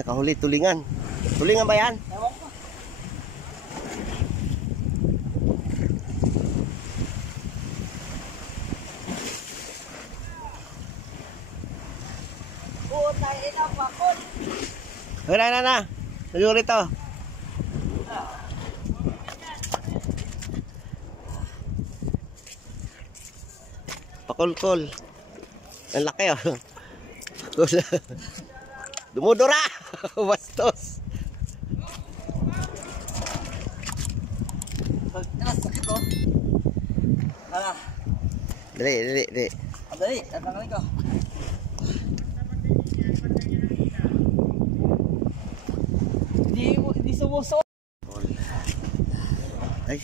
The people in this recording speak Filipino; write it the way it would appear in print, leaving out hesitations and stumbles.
Kahuli, tulingan. Tulingan ba yan? Ewan ko. Putay ina, pakol. Na. Nagyuri to. Pakul-kul. Ang laki oh. Pakul. Dumudura. Bastos. Sakit oh. Dali. Dali, tatanggalin ko. Hindi sumuso. Ay.